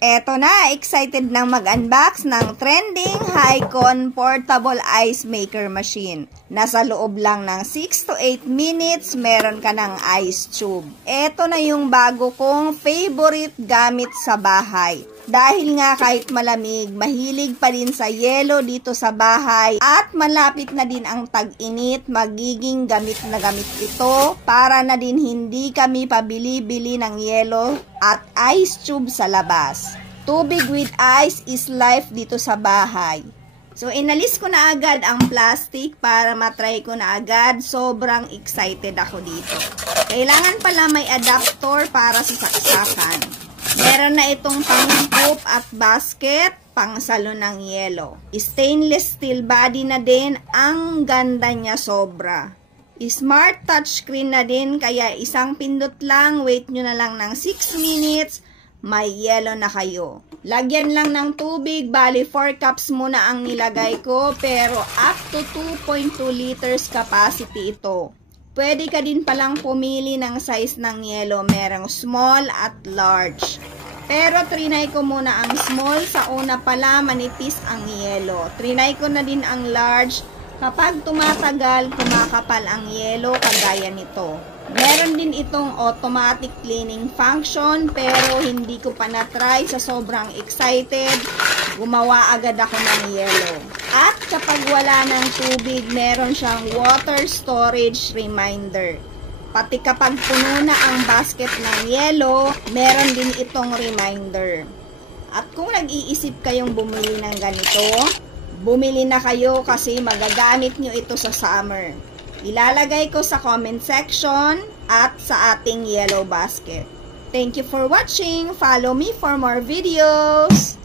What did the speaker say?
Eto na, excited nang mag-unbox ng trending Hycon Portable Ice Maker Machine. Nasa loob lang ng 6 to 8 minutes, meron ka ng ice tube. Eto na yung bago kong favorite gamit sa bahay. Dahil nga kahit malamig, mahilig pa din sa yelo dito sa bahay at malapit na din ang tag-init, magiging gamit na gamit ito para na din hindi kami pabili-bili ng yelo at ice tube sa labas. Tubig with ice is life dito sa bahay. So, inalis ko na agad ang plastic para matry ko na agad. Sobrang excited ako dito. Kailangan pala may adapter para sa saksakan. Meron na itong pang-scoop at basket, pang-salo ng yelo. Stainless steel body na din, ang ganda niya sobra. Smart touchscreen na din, kaya isang pindot lang, wait nyo na lang ng 6 minutes, may yelo na kayo. Lagyan lang ng tubig, bali 4 cups muna ang nilagay ko, pero up to 2.2 liters capacity ito. Pwede ka din palang pumili ng size ng yelo, merong small at large. Pero trinay ko muna ang small, sa una pala manipis ang yelo. Trinay ko na din ang large, kapag tumatagal, kumakapal ang yelo kagaya nito. Meron din itong automatic cleaning function, pero hindi ko pa na-try sa sobrang excited. Gumawa agad ako ng yelo. At kapag wala ng tubig, meron siyang water storage reminder. Pati kapag puno na ang basket ng yelo, meron din itong reminder. At kung nag-iisip kayong bumili ng ganito, bumili na kayo kasi magagamit nyo ito sa summer. Ilalagay ko sa comment section at sa ating yellow basket. Thank you for watching. Follow me for more videos.